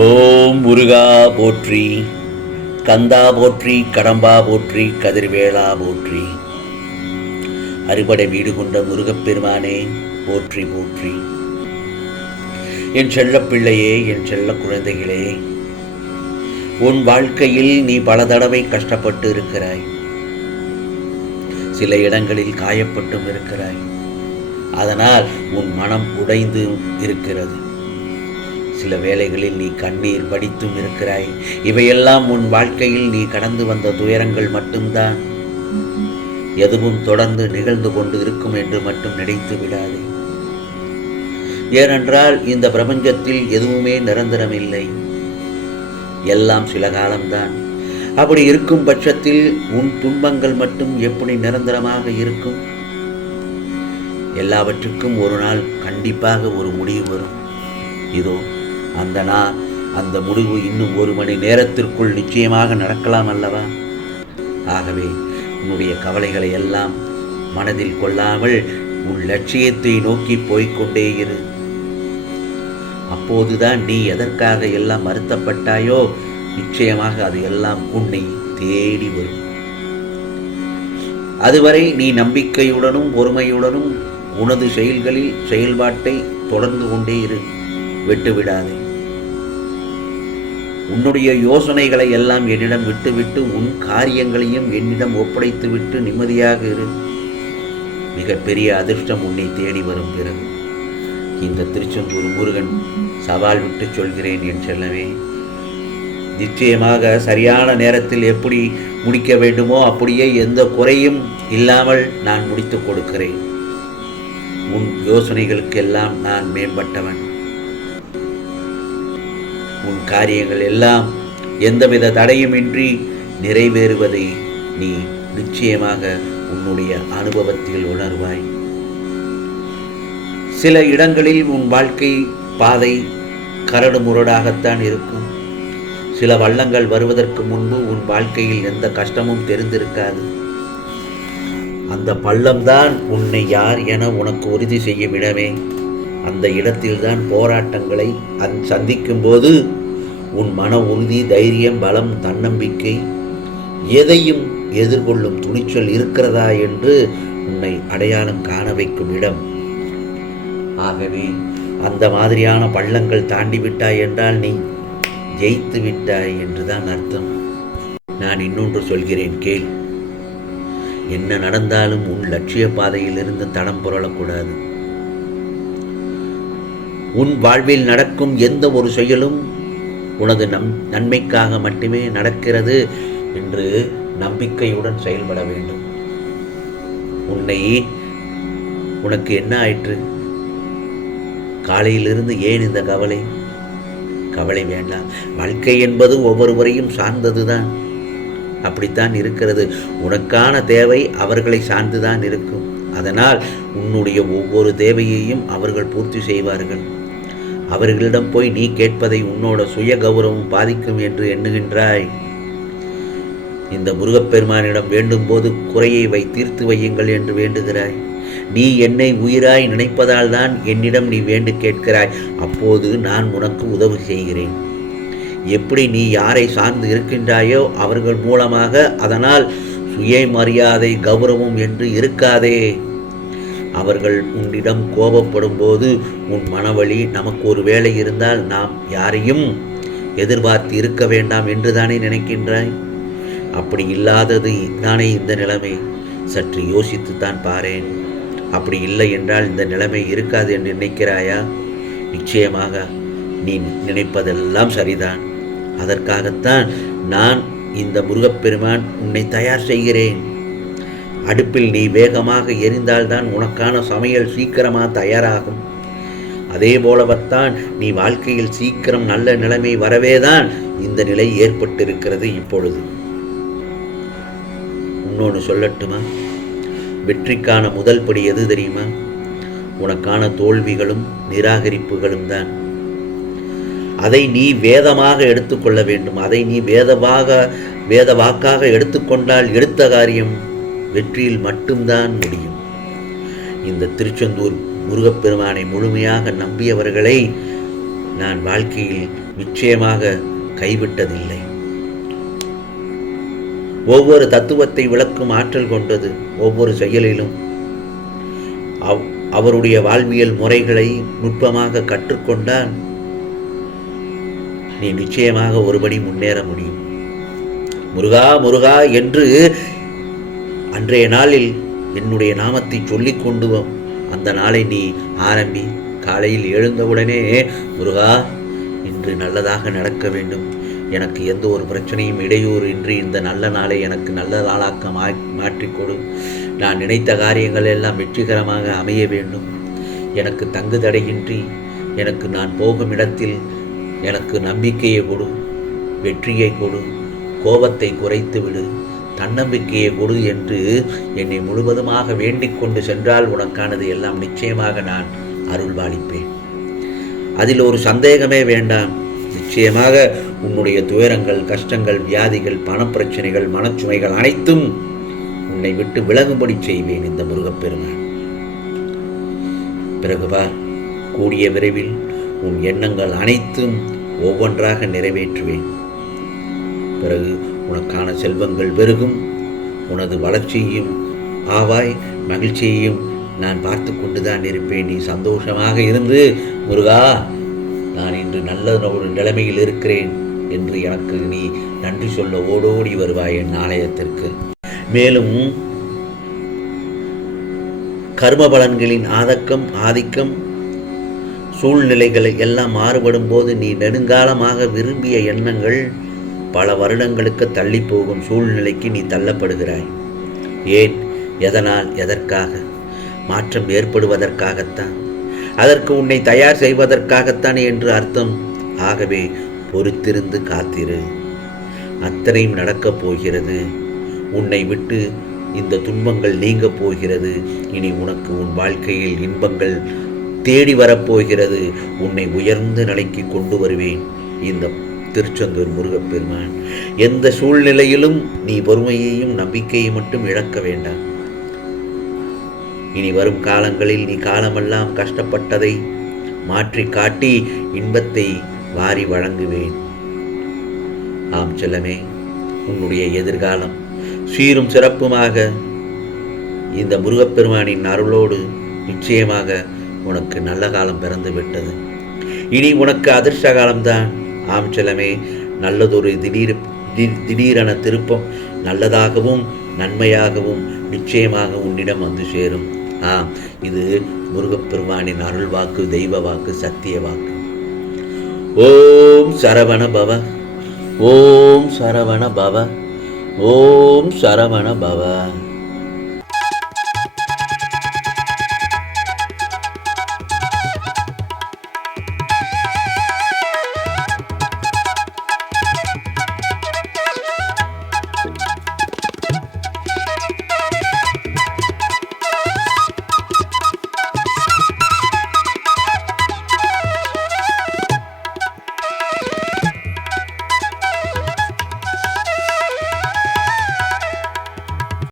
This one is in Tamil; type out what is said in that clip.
ஓம் முருகா போற்றி, கந்தா போற்றி, கடம்பா போற்றி, கதிர்வேளா போற்றி. அறுபடை வீடு கொண்ட முருகப்பெருமானே போற்றி போற்றி. என் செல்ல பிள்ளையே, என் செல்ல குழந்தைகளே, உன் வாழ்க்கையில் நீ பல தடவை கஷ்டப்பட்டு இருக்கிறாய். சில இடங்களில் காயப்பட்டும் இருக்கிறாய். அதனால் உன் மனம் உடைந்து இருக்கிறது. சில வேளைகளில் நீ கண்ணீர் வடித்தும் இருக்கிறாய். இவையெல்லாம் உன் வாழ்க்கையில் நீ கடந்து வந்த துயரங்கள் மட்டும்தான். எதுவும் தொடர்ந்து நிகழ்ந்து கொண்டு இருக்கும் என்று மட்டும் நினைத்து விடாதே. ஏனென்றால் இந்த பிரபஞ்சத்தில் எதுவுமே நிரந்தரமில்லை. எல்லாம் சில காலம்தான். அப்படி இருக்கும் பட்சத்தில் உன் துன்பங்கள் மட்டும் எப்படி நிரந்தரமாக இருக்கும்? எல்லாவற்றுக்கும் ஒரு நாள் கண்டிப்பாக ஒரு முடிவு வரும். இதோ அந்த நாள், அந்த முடிவு இன்னும் 1 மணி நேரத்திற்குள் நிச்சயமாக நடக்கலாம் அல்லவா? ஆகவே உன்னுடைய கவலைகளை எல்லாம் மனதில் கொள்ளாமல் உன் லட்சியத்தை நோக்கி போய்கொண்டே இரு. அப்போதுதான் நீ எதற்காக எல்லாம் வருத்தப்பட்டாயோ நிச்சயமாக அது எல்லாம் உன்னை தேடி வரும். அதுவரை நீ நம்பிக்கையுடனும் பொறுமையுடனும் உனது செயல்பாட்டை தொடர்ந்து கொண்டே இரு. விட்டுவிடாதே. உன்னுடைய யோசனைகளை எல்லாம் என்னிடம் விட்டுவிட்டு உன் காரியங்களையும் என்னிடம் ஒப்படைத்துவிட்டு நிம்மதியாக இரு. மிகப்பெரிய அதிர்ஷ்டம் உன்னை தேடி வரும். பிறகு இந்த திருச்செந்தூர் முருகன் சவால் விட்டு சொல்கிறேன் என் செல்லவே, நிச்சயமாக சரியான நேரத்தில் எப்படி முடிக்க வேண்டுமோ அப்படியே எந்த குறையும் இல்லாமல் நான் முடித்து கொடுக்கிறேன். உன் யோசனைகளுக்கெல்லாம் நான் மேம்பட்டவன். உன் காரியங்கள் எல்லாம் எந்தவித தடையுமின்றி நிறைவேறுவதை நீ நிச்சயமாக உன்னுடைய அனுபவத்தில் உணர்வாய். சில இடங்களில் உன் வாழ்க்கை பாதை கரடு முரடாகத்தான் இருக்கும். சில வள்ளங்கள் வருவதற்கு முன்பு உன் வாழ்க்கையில் எந்த கஷ்டமும் தெரிந்திருக்காது. அந்த பள்ளம்தான் உன்னை யார் என உனக்கு உறுதி செய்யும் இடமே. அந்த இடத்தில்தான் போராட்டங்களை சந்திக்கும் போது உன் மன உறுதி, தைரியம், பலம், தன்னம்பிக்கை எதையும் எதிர்கொள்ளும் துணிச்சல் இருக்கிறதா என்று உன்னை அடையாளம் காண வைக்கும் இடம். ஆகவே அந்த மாதிரியான பள்ளங்கள் தாண்டி விட்டாய் என்றால் நீ ஜெயித்து விட்டாய் என்றுதான் அர்த்தம். நான் இன்னொன்று சொல்கிறேன் கேள். என்ன நடந்தாலும் உன் லட்சிய பாதையிலிருந்து தடம் புரளக்கூடாது. உன் வாழ்வில் நடக்கும் எந்த ஒரு செயலும் உனது நன்மைக்காக மட்டுமே நடக்கிறது என்று நம்பிக்கையுடன் செயல்பட வேண்டும். உனக்கு என்ன ஆயிற்று? காலையிலிருந்து ஏன் இந்த கவலை வேண்டாம். வாழ்க்கை என்பது ஒவ்வொருவரையும் சார்ந்ததுதான். அப்படித்தான் இருக்கிறது. உனக்கான தேவை அவர்களை சார்ந்துதான் இருக்கும். அதனால் உன்னுடைய ஒவ்வொரு தேவையையும் அவர்கள் பூர்த்தி செய்வார்கள். அவர்களிடம் போய் நீ கேட்பதை உன்னோட சுய கௌரவம் பாதிக்கும் என்று எண்ணுகின்றாய். இந்த முருகப்பெருமானிடம் வேண்டும் போது குறையை தீர்த்து வையுங்கள் என்று வேண்டுகிறாய். நீ என்னை உயிராய் நினைப்பதால் தான் என்னிடம் நீ வேண்டு கேட்கிறாய். அப்போது நான் உனக்கு உதவி செய்கிறேன். எப்படி நீ யாரை சார்ந்து இருக்கின்றாயோ அவர்கள் மூலமாக, அதனால் சுயமரியாதை கௌரவம் என்று இருக்காதே. அவர்கள் உன்னிடம் கோபப்படும் போது உன் மனவழி, நமக்கு ஒரு வேலை இருந்தால் நாம் யாரையும் எதிர்பார்த்து இருக்க வேண்டாம் என்று தானே நினைக்கின்றாய். அப்படி இல்லாதது தானே இந்த நிலைமை. சற்று யோசித்துத்தான் பாரேன். அப்படி இல்லை என்றால் இந்த நிலைமை இருக்காது என்று நினைக்கிறாயா? நிச்சயமாக நீ நினைப்பதெல்லாம் சரிதான். அதற்காகத்தான் நான் இந்த முருகப்பெருமான் உன்னை தயார் செய்கிறேன். அடுப்பில் நீ வேகமாக எரிந்தால்தான் உனக்கான சமையல் சீக்கிரமாக தயாராகும். அதே போலவத்தான் நீ வாழ்க்கையில் சீக்கிரம் நல்ல நிலைமை வரவேதான் இந்த நிலை ஏற்பட்டிருக்கிறது இப்பொழுது. இன்னொன்று சொல்லட்டுமா? வெற்றிக்கான முதல் படி எது தெரியுமா? உனக்கான தோல்விகளும் நிராகரிப்புகளும் தான். அதை நீ வேதமாக எடுத்துக்கொள்ள வேண்டும். அதை நீ வேத வாக்காக எடுத்துக்கொண்டால் எடுத்த காரியம் வெற்றியில் மட்டும்தான் முடியும். இந்த திருச்செந்தூர் முருகப்பெருமானை முழுமையாக நம்பியவர்களை நான் வாழ்க்கையில் நிச்சயமாக கைவிட்டதில்லை. ஒவ்வொரு தத்துவத்தை விளக்கும் ஆற்றல் கொண்டது. ஒவ்வொரு செயலிலும் அவருடைய வாழ்வியல் முறைகளை நுட்பமாக கற்றுக்கொண்டால் நீ நிச்சயமாக ஒருபடி முன்னேற முடியும். முருகா முருகா என்று அன்றைய நாளில் என்னுடைய நாமத்தை சொல்லிக் கொண்டு அந்த நாளை நீ ஆரம்பி. காலையில் எழுந்தவுடனே முருகா இன்று நல்லதாக நடக்க வேண்டும், எனக்கு எந்த ஒரு பிரச்சனையும் இடையூறு இன்றி இந்த நல்ல நாளை எனக்கு நல்ல நாளாக்க மாற்றிக்கொடு, நான் நினைத்த காரியங்கள் எல்லாம் வெற்றிகரமாக அமைய வேண்டும், எனக்கு தங்கு தடையின்றி எனக்கு நான் போகும் இடத்தில் எனக்கு நம்பிக்கையை கொடு, வெற்றியை கொடு, கோபத்தை குறைத்து விடு, தன்னம்பிக்கையை கொடு என்று என்னை முழுவதுமாக வேண்டிக் கொண்டு சென்றால் உனக்கானது எல்லாம் நிச்சயமாக நான் அருள்பாலிப்பேன். அதில் ஒரு சந்தேகமே வேண்டாம். நிச்சயமாக உன்னுடைய துயரங்கள், கஷ்டங்கள், வியாதிகள், பணப்பிரச்சனைகள், மனச்சுமைகள் அனைத்தும் உன்னை விட்டு விலகும்படி செய்வேன் இந்த முருகப்பெருமான். பிறகுவா கூடிய விரைவில் உன் எண்ணங்கள் அனைத்தும் ஒவ்வொன்றாக நிறைவேற்றுவேன். பிறகு உனக்கான செல்வங்கள் பெருகும், உனது வளர்ச்சியையும் ஆவாய், மகிழ்ச்சியையும் நான் பார்த்து கொண்டுதான் இருப்பேன். நீ சந்தோஷமாக இருந்து முருகா நான் இன்று நல்ல ஒரு நிலைமையில் இருக்கிறேன் என்று எனக்கு நீ நன்றி சொல்ல ஓடோடி வருவாய் என் ஆலயத்திற்கு. மேலும் கர்ம பலன்களின் ஆதிக்கம் சூழ்நிலைகளை எல்லாம் மாறுபடும் போது நீ நெடுங்காலமாக விரும்பிய எண்ணங்கள் பல வருடங்களுக்கு தள்ளி போகும் சூழ்நிலைக்கு நீ தள்ளப்படுகிறாய். ஏன், எதனால், எதற்காக? மாற்றம் ஏற்படுவதற்காகத்தான், அதற்கு உன்னை தயார் செய்வதற்காகத்தான் என்று அர்த்தம். ஆகவே பொறுத்திருந்து காத்திரு, அத்தனையும் நடக்கப் போகிறது. உன்னை விட்டு இந்த துன்பங்கள் நீங்க போகிறது. இனி உனக்கு உன் வாழ்க்கையில் இன்பங்கள் தேடி வரப்போகிறது. உன்னை உயர்ந்த நிலைக்கு கொண்டு வருவேன் இந்த திருச்செந்தூர் முருகப்பெருமான். எந்த சூழ்நிலையிலும் நீ பொறுமையையும் நம்பிக்கையை மட்டும் இழக்க வேண்டாம். இனி வரும் காலங்களில் நீ காலமெல்லாம் கஷ்டப்பட்டதை மாற்றி காட்டி இன்பத்தை வாரி வழங்குவேன். ஆம் செல்லமே, உன்னுடைய எதிர்காலம் சீரும் சிறப்புமாக இந்த முருகப்பெருமானின் அருளோடு நிச்சயமாக உனக்கு நல்ல காலம் பிறந்து விட்டது. இனி உனக்கு அதிர்ஷ்ட காலம்தான். ஆம் செல்லமே, நல்லதொரு திடீரென திருப்பம் நல்லதாகவும் நன்மையாகவும் நிச்சயமாக உன்னிடம் வந்து சேரும். இது முருகப்பெருமானின் அருள் வாக்கு, தெய்வ வாக்கு, சத்திய வாக்கு. ஓம் சரவண பவ, ஓம் சரவண பவ, ஓம் சரவண பவ.